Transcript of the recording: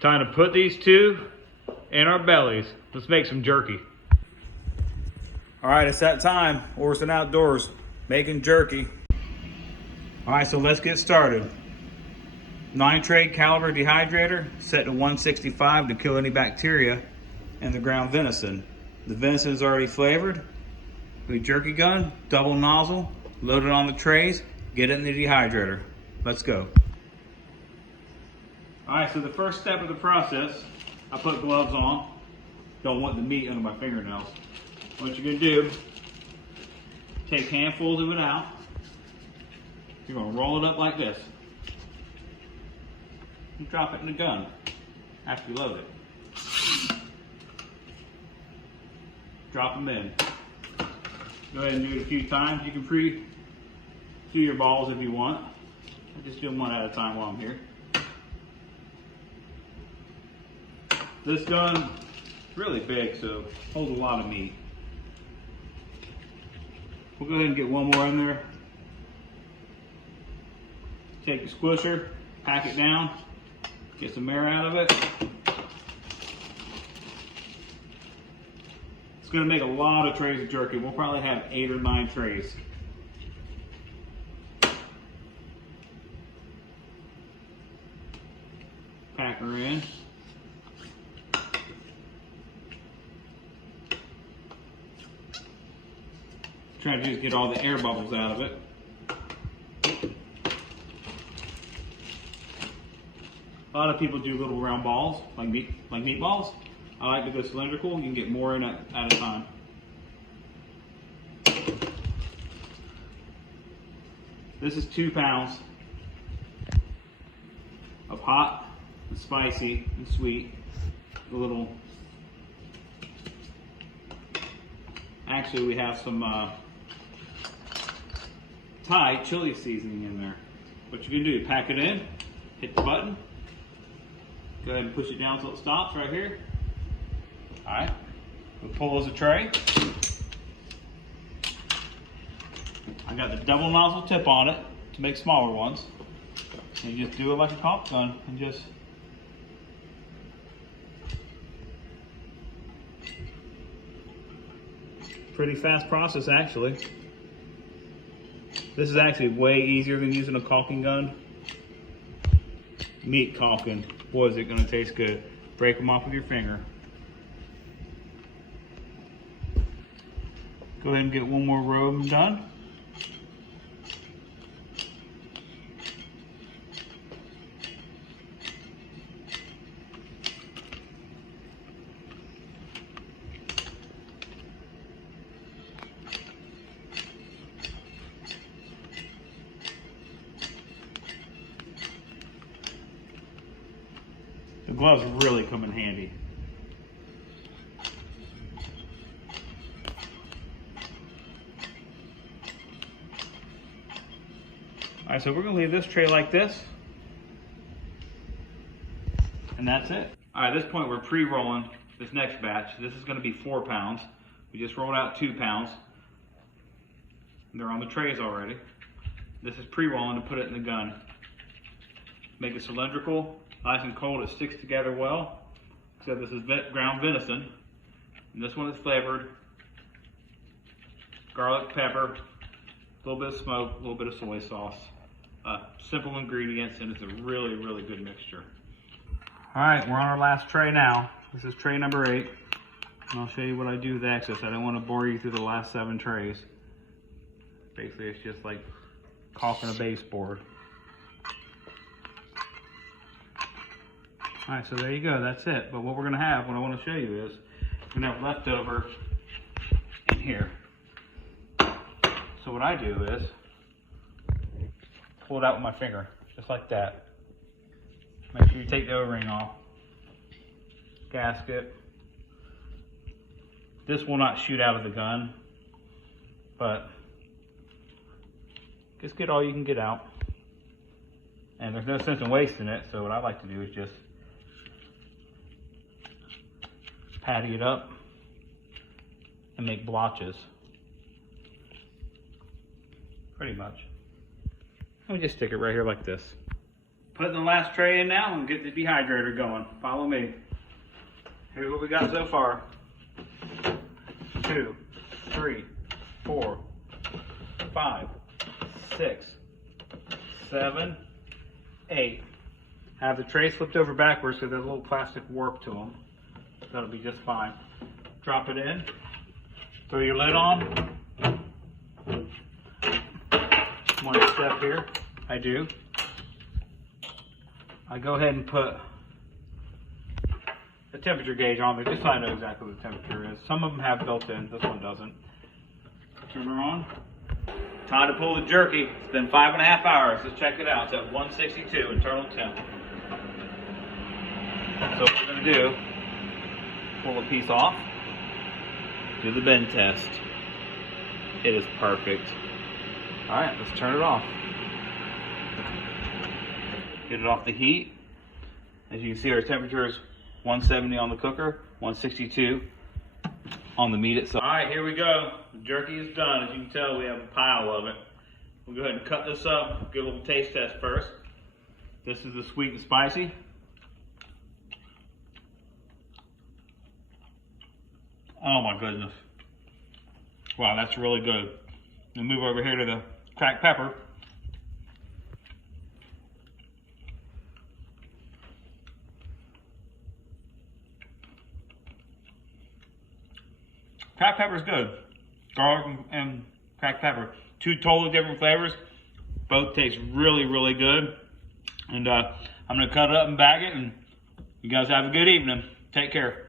Time to put these two in our bellies. Let's make some jerky. All right, it's that time. Orson Outdoors, making jerky. All right, so let's get started. 9-tray caliber dehydrator set to 165 to kill any bacteria in the ground venison. The venison is already flavored. We jerky gun, double nozzle, load it on the trays, get it in the dehydrator. Let's go. All right, so the first step of the process, I put gloves on. Don't want the meat under my fingernails. What you're gonna do, take handfuls of it out. You're gonna roll it up like this. And drop it in the gun after you load it. Drop them in. Go ahead and do it a few times. You can pre-do your balls if you want. I just do them one at a time while I'm here. This gun is really big, so it holds a lot of meat. We'll go ahead and get one more in there. Take the squisher, pack it down, get some air out of it. It's going to make a lot of trays of jerky. We'll probably have 8 or 9 trays. Pack her in. Try to just get all the air bubbles out of it. A lot of people do little round balls, like meatballs. I like to go cylindrical. You can get more in at a time. This is 2 pounds of hot, and spicy, and sweet. A little. Actually, we have some Thai chili seasoning in there. What you can do, pack it in, hit the button, go ahead and push it down until it stops right here. All right, we'll pull as a tray. I got the double nozzle tip on it to make smaller ones. And you just do it like a caulk gun and just pretty fast process actually. This is actually way easier than using a caulking gun. Meat caulking, boy is it gonna taste good. Break them off with your finger. Go ahead and get one more row of them done. The gloves really come in handy. All right, so we're gonna leave this tray like this. And that's it. All right, at this point we're pre-rolling this next batch. This is gonna be 4 pounds. We just rolled out 2 pounds. They're on the trays already. This is pre-rolling to put it in the gun. Make it cylindrical, nice and cold, it sticks together well. So this is ground venison. And this one is flavored. Garlic, pepper, a little bit of smoke, a little bit of soy sauce. Simple ingredients, and it's a really, really good mixture. All right, we're on our last tray now. This is tray number 8. And I'll show you what I do with the excess. I don't want to bore you through the last 7 trays. Basically, it's just like caulking a baseboard. All right, so there you go, that's it. But what we're gonna have, what I wanna show you is, we're gonna have leftover in here. So what I do is, pull it out with my finger, just like that. Make sure you take the O-ring off. Gasket. This will not shoot out of the gun, but just get all you can get out. And there's no sense in wasting it, so what I like to do is just patty it up and make blotches. Pretty much. Let me just stick it right here like this. Putting the last tray in now and get the dehydrator going. Follow me. Here's what we got so far. 2, 3, 4, 5, 6, 7, 8. Have the tray flipped over backwards so there's a little plastic warp to them. That'll be just fine. Drop it in. Throw your lid on. One step here. I do. I go ahead and put a temperature gauge on there just so I know exactly what the temperature is. Some of them have built in, this one doesn't. Turn her on. Time to pull the jerky. It's been 5.5 hours. Let's check it out. It's at 162 internal temp. So what we're going to do, pull a piece off, do the bend test. It is perfect. Alright, let's turn it off. Get it off the heat. As you can see, our temperature is 170 on the cooker, 162 on the meat itself. Alright, here we go. The jerky is done. As you can tell, we have a pile of it. We'll go ahead and cut this up, give a little taste test first. This is the sweet and spicy. Oh my goodness. Wow, that's really good. We'll move over here to the cracked pepper. Cracked pepper is good. Garlic and cracked pepper. Two totally different flavors. Both taste really, really good. And I'm going to cut it up and bag it. And you guys have a good evening. Take care.